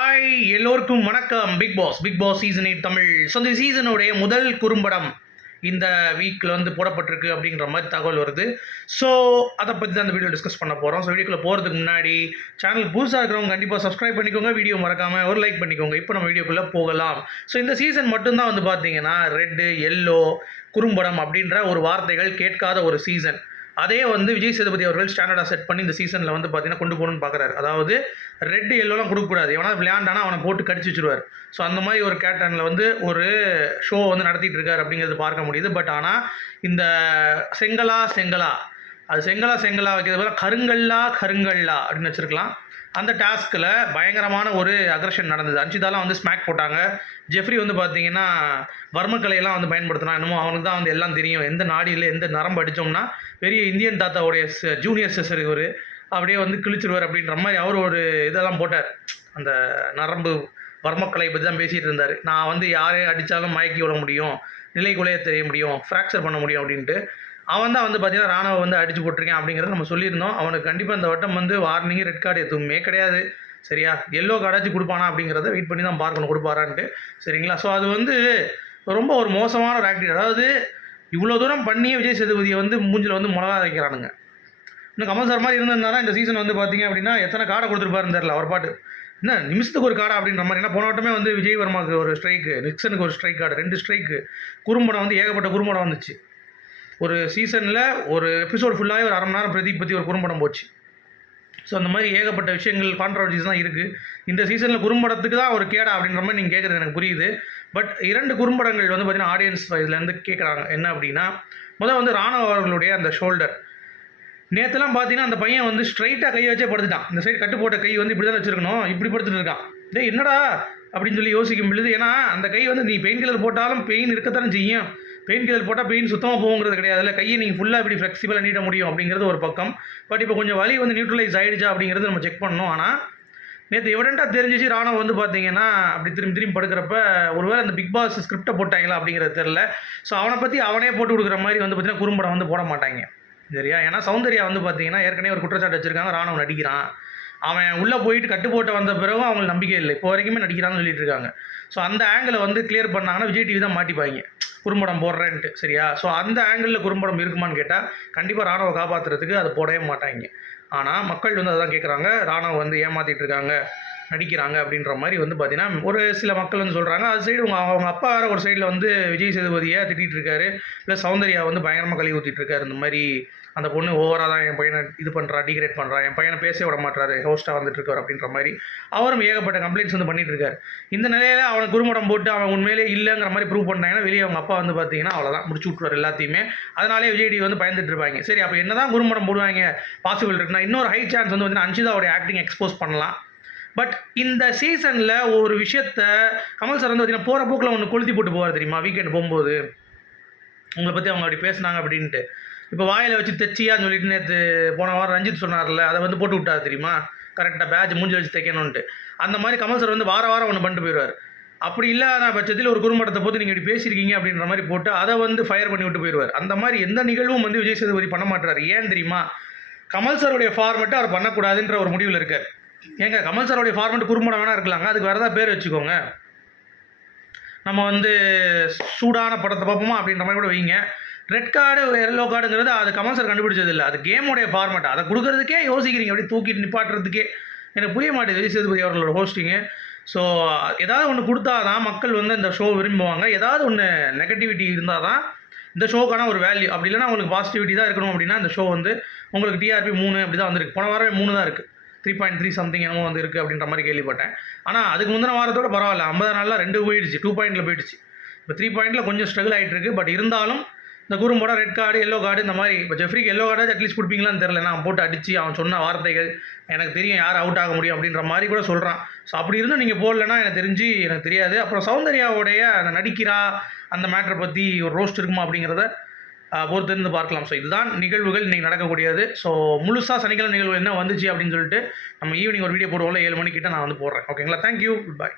Hi எல்லோருக்கும் வணக்கம். Bigg Boss season 8 Tamil. So இந்த சீசனுடைய முதல் குறும்படம் இந்த வீக்கில் வந்து போடப்பட்டிருக்கு அப்படிங்கிற மாதிரி தகவல் வருது. ஸோ அதை பற்றி தான் இந்த வீடியோ டிஸ்கஸ் பண்ண போகிறோம். ஸோ வீடியோக்குள்ளே போகிறதுக்கு முன்னாடி சேனல் புதுசாக இருக்கிறவங்க கண்டிப்பாக சப்ஸ்கிரைப் பண்ணிக்கோங்க, வீடியோ மறக்காமல் ஒரு லைக் பண்ணிக்கோங்க. இப்போ நம்ம வீடியோக்குள்ளே போகலாம். ஸோ இந்த சீசன் மட்டும்தான் வந்து பார்த்தீங்கன்னா ரெட்டு எல்லோ குறும்படம் அப்படின்ற ஒரு வார்த்தைகள் கேட்காத ஒரு சீசன். அதே வந்து விஜய் சேதுபதி அவர்கள் ஸ்டாண்டர்டாக செட் பண்ணி இந்த சீசனில் வந்து பார்த்தீங்கன்னா கொண்டு போகணும்னு பார்க்குறாரு. அதாவது ரெட்டு எல்லோலாம் கொடுக்கக்கூடாது, எவனா விளையாண்டானா அவனை போட்டு கடிச்சு வச்சுருவார். ஸோ அந்த மாதிரி ஒரு கேட்டர்னில் வந்து ஒரு ஷோ வந்து நடத்திட்டு இருக்காரு அப்படிங்கிறது பார்க்க முடியுது. பட் ஆனால் இந்த செங்கலா அது செங்கலா வைக்கிறது போல கருங்கல்லா அப்படின்னு வச்சுருக்கலாம். அந்த டாஸ்கில் பயங்கரமான ஒரு அக்ரஷன் நடந்தது. அன்ஷிதாலாம் வந்து ஸ்மாக் போட்டாங்க. ஜெஃப்ரி வந்து பார்த்தீங்கன்னா வர்மக்கலையெல்லாம் வந்து பயன்படுத்தினா. இன்னமும் அவனுக்கு தான் வந்து எல்லாம் தெரியும், எந்த நாடியில் எந்த நரம்பு அடித்தோம்னா பெரிய இந்தியன் தாத்தாவுடைய ஜூனியர் சிஸ்டர் இவர் அப்படியே வந்து கிழிச்சிருவார் அப்படின்ற மாதிரி அவர் ஒரு இதெல்லாம் போட்டார். அந்த நரம்பு வர்மக்கலை பற்றி தான் பேசிகிட்டு இருந்தார். நான் வந்து யாரையும் அடித்தாலும் மயக்கி விட முடியும், நிலை குலைய தெரிய முடியும், ஃப்ராக்சர் பண்ண முடியும் அப்படின்ட்டு அவன் தான் வந்து பார்த்தீங்கன்னா ராணுவ வந்து அடிச்சு போட்டிருக்கேன் அப்படிங்கிறத நம்ம சொல்லியிருந்தோம். அவனுக்கு கண்டிப்பாக இந்த வட்டம் வந்து வார்னிங் ரெட் கார்டு எதுவுமே கிடையாது. சரியா, எல்லோ கார்டாச்சும் கொடுப்பானா அப்படிங்கிறத வெயிட் பண்ணி தான் பார்க்கணும் கொடுப்பாரான்ட்டு. சரிங்களா. ஸோ அது வந்து ரொம்ப ஒரு மோசமான ஒரு ஆக்டிவிட்டி. அதாவது இவ்வளோ தூரம் பண்ணியே விஜய் சேதுபதியை வந்து மூஞ்சில் வந்து மிளகா வைக்கிறானுங்க. இன்னும் கமல் சார் மாதிரி இருந்திருந்தாலும் இந்த சீசன் வந்து பார்த்தீங்க அப்படின்னா எத்தனை கார்டை கொடுத்துருப்பாருன்னு தெரியல. அவர் பாட்டு என்ன நிமிஷத்துக்கு ஒரு கார்டா அப்படின்ற மாதிரி. ஏன்னா போன வட்டமே வந்து விஜய் வர்மாவுக்கு ஒரு ஸ்ட்ரைக்கு, நிக்சனுக்கு ஒரு ஸ்ட்ரைக் கார்டு, 2 ஸ்ட்ரைக்கு, குறும்படம் வந்து ஏகப்பட்ட குறும்படம் வந்துச்சு. ஒரு சீசனில் ஒரு எபிசோடு ஃபுல்லாகவே ஒரு 1/2 மணி நேரம் பிரதீப் பற்றி ஒரு குறும்படம் போச்சு. ஸோ அந்த மாதிரி ஏகப்பட்ட விஷயங்கள் கான்ட்ரவர்சிஸ் தான் இருக்குது. இந்த சீசனில் குறும்படத்துக்கு தான் ஒரு கேடா அப்படின்ற மாதிரி நீங்கள் கேட்குறது எனக்கு புரியுது. பட் 2 குறும்படங்கள் வந்து பார்த்திங்கன்னா ஆடியன்ஸ் இதுலேருந்து கேட்குறாங்க. என்ன அப்படின்னா, முதல் வந்து ராணுவ அவர்களுடைய அந்த ஷோல்டர். நேற்றுலாம் பார்த்தீங்கன்னா அந்த பையன் வந்து ஸ்ட்ரைட்டாக கை வச்சே படுத்துட்டான். இந்த சைடு கட்டு போட்ட கை வந்து இப்படி தான் வச்சுருக்கணும், இப்படி படுத்துட்டு இருக்கான். டேய் என்னடா அப்படின்னு சொல்லி யோசிக்கும் பொழுது, ஏன்னா அந்த கை வந்து நீ பெயின் கில்லர் போட்டாலும் பெயின் இருக்கத்தானே செய்யும். பெயின் கில்லர் போட்டால் பெயின் சுத்தமாக போகுங்கிறது கிடையாது. இல்லை கையை நீங்கள் ஃபுல்லாக இப்படி ஃப்ளெக்சிபிளாக நீட்ட முடியும் அப்படிங்கிறது ஒரு பக்கம். பட் இப்போ கொஞ்சம் வலி வந்து நியூட்ரலைஸ் ஆகிடுச்சா அப்படிங்கிறது நம்ம செக் பண்ணணும். ஆனால் நேற்று எவிடெண்ட்டாக தெரிஞ்சிச்சு ராணுவ வந்து பார்த்தீங்கன்னா அப்படி திரும்பி படுக்கிறப்ப ஒருவேளை அந்த பிக் பாஸ் ஸ்கிரிப்டை போட்டாங்களா அப்படிங்கிறது தெரில. ஸோ அவனை பற்றி அவனே போட்டு கொடுக்குற மாதிரி வந்து பார்த்தீங்கன்னா குறும்படம் வந்து போட மாட்டாங்க. சரியா. ஏன்னா சௌந்தர்யா வந்து பார்த்தீங்கன்னா ஏற்கனவே ஒரு குற்றச்சாட்டு வச்சுருக்காங்க, ராணுவ நடிக்கிறான், அவன் உள்ளே போயிட்டு கட்டு போட்டு வந்த பிறகும் அவங்களுக்கு நம்பிக்கை இல்லை, இப்போ வரைக்குமே நடிக்கிறான்னு சொல்லிட்டு இருக்காங்க. ஸோ அந்த ஆங்கிளை வந்து கிளியர் பண்ணாங்கன்னா விஜய் டிவி தான் மாட்டிப்பாங்க குறும்படம் போடுறேன்ட்டு. சரியா. ஸோ அந்த ஆங்கிளில் குறும்படம் இருக்குமான்னு கேட்டால் கண்டிப்பாக ராணுவ காப்பாற்றுறதுக்கு அதை போடவே மாட்டாங்க. ஆனால் மக்கள் வந்து அதான் கேட்குறாங்க, ராணுவ வந்து ஏமாற்றிட்டு இருக்காங்க, நடிக்கிறாங்க அப்படின்ற மாதிரி வந்து பார்த்தீங்கன்னா ஒரு சில மக்கள் வந்து சொல்கிறாங்க. அது சைடு அவங்க அப்பா வேறு ஒரு சைடில் வந்து விஜய் சேதுபதியை திட்டிகிட்டு இருக்காரு, ப்ளஸ் சௌந்தர்யா வந்து பயங்கரமாக கழுவி ஊற்றிட்டு இருக்காரு. இந்த மாதிரி அந்த பொண்ணு ஓவராக தான் என் பையனை இது பண்ணுறா, டிகிரேட் பண்ணுறா, என் பையனை பேச விட மாட்டாரு, ஹோஸ்ட்டாக வந்துட்டு இருக்கார் அப்படின்ற மாதிரி அவரும் ஏகப்பட்ட கம்ப்ளைண்ட்ஸ் வந்து பண்ணிட்டு இருக்காரு. இந்த நிலையில் அவனை குறும்படம் போட்டு அவன் உண்மையிலே இல்லைங்கிற மாதிரி ப்ரூவ் பண்ணாங்கன்னா வெளியே அவங்க அப்பா வந்து பார்த்தீங்கன்னா அவ்வளோதான் முடிச்சு விட்ருவார் எல்லாத்தையுமே. அதனாலே விஜய் டிவி வந்து பயந்துட்டு இருப்பாங்க. சரி, அப்போ என்ன தான் குறும்படம் போடுவாங்க பாசிபிள் இருக்குன்னா இன்னொரு ஹை சான்ஸ் வந்து பார்த்தீங்கன்னா அன்ஷிதாவுடைய ஆக்டிங் எக்ஸ்போஸ் பண்ணலாம். பட் இந்த சீசனில் ஒரு விஷயத்த கமல் சார் வந்து பார்த்தீங்கன்னா போகிற போக்கில் ஒன்று கொளுத்தி போட்டு போவார் தெரியுமா. வீக்கெண்ட் போகும்போது உங்களை பற்றி அவங்க அப்படி பேசினாங்க அப்படின்ட்டு இப்போ வாயில் வச்சு தைச்சியான்னு சொல்லிட்டு நேற்று போன வாரம் ரஞ்சித் சொன்னார்ல, அதை வந்து போட்டு விட்டார் தெரியுமா. கரெக்டாக பேட்ச் மூஞ்சி வச்சு தைக்கணுன்ட்டு. அந்த மாதிரி கமல் சார் வந்து வாரம் ஒன்று பண்ணிட்டு போயிடுவார். அப்படி இல்லாத பட்சத்தில் ஒரு குறும்படத்தை போட்டு நீங்கள் இப்படி பேசியிருக்கீங்க அப்படின்ற மாதிரி போட்டு அதை வந்து ஃபயர் பண்ணி விட்டு போயிடுவார். அந்த மாதிரி எந்த நிகழ்வும் வந்து விஜய் சேதுபதி பண்ண மாட்டார். ஏன் தெரியுமா, கமல் சாருடைய ஃபார்மெட்டை அவர் பண்ணக்கூடாதுன்ற ஒரு முடிவில் இருக்கார். ஏங்க கமல் சாருடைய ஃபார்மெட் குறும்படம் வேணால் இருக்கலாங்க, அதுக்கு வேறு ஏதாவது பேர் வச்சுக்கோங்க. நம்ம வந்து சூடான படத்தை பார்ப்போமா அப்படின்ற மாதிரி கூட வைங்க. ரெட் கார்டு எல்லோ கார்டுங்கிறது அது கமல் சார் கண்டுபிடிச்சது இல்லை, அது கேமோடைய ஃபார்மேட். அதை கொடுக்குறதுக்கே யோசிக்கிறீங்க, அப்படி தூக்கிட்டு நிப்பாட்டுறதுக்கே எனக்கு புரிய மாட்டேது விஜய் சேதுபதி அவர்களோட ஹோஸ்டிங்கு. ஸோ ஏதாவது ஒன்று கொடுத்தா தான் மக்கள் வந்து இந்த ஷோ விரும்புவாங்க. ஏதாவது ஒன்று நெகட்டிவிட்டி இருந்தால் தான் இந்த ஷோக்கான ஒரு வேல்யூ. அப்படி இல்லைனா உங்களுக்கு பாசிட்டிவிட்டி தான் இருக்கணும் அப்படின்னா இந்த ஷோ வந்து உங்களுக்கு டிஆர்பி 3 அப்படி தான் வந்திருக்கு. போன வாரமே 3 தான் இருக்குது, 3.3 சம்திங் என்னமோ வந்து இருக்குது அப்படின்ற மாதிரி கேள்விப்பட்டேன். ஆனால் அதுக்கு முந்தின வாரத்தோட பரவாயில்ல, 50 நாளில் 2 போயிடுச்சு, 2 பாயிண்டில் போயிடுச்சு. இப்போ 3 பாயிண்டில் கொஞ்சம் ஸ்ட்ரகிள் ஆகிட்டு இருக்குது. பட் இருந்தாலும் இந்த குறும்படம் ரெட் கார்டு எல்லோ கார்டு இந்த மாதிரி இப்போ ஜெஃப்ரிக்கு எல்லோ கார்டாக அட்லீஸ்ட் கொடுப்பீங்களான்னு தெரில. நான் போட்டு அடித்து அவன் சொன்ன வார்த்தைகள் எனக்கு தெரியும் யார் அவுட் ஆக முடியும் அப்படின்ற மாதிரி கூட சொல்கிறான். ஸோ அப்படி இருந்தும் நீங்கள் போடலன்னா எனக்கு தெரியாது. அப்புறம் சௌந்தர்யாவுடைய அந்த நடிக்கிறா அந்த மேட்டரை பற்றி ஒரு ரோஸ்ட் இருக்குமா அப்படிங்கிறத பொறுத்திருந்து பார்க்கலாம். ஸோ இதுதான் நிகழ்வுகள் இன்றைக்கி நடக்கக்கூடியது. ஸோ முழுசாக சனிக்கிழமை நிகழ்வு என்ன வந்துச்சு அப்படின்னு சொல்லிட்டு நம்ம ஈவினிங் ஒரு வீடியோ போடுவோம்ல 7 மணிக்கிட்ட நான் வந்து போடுறேன். ஓகேங்களா. Thank you, good bye.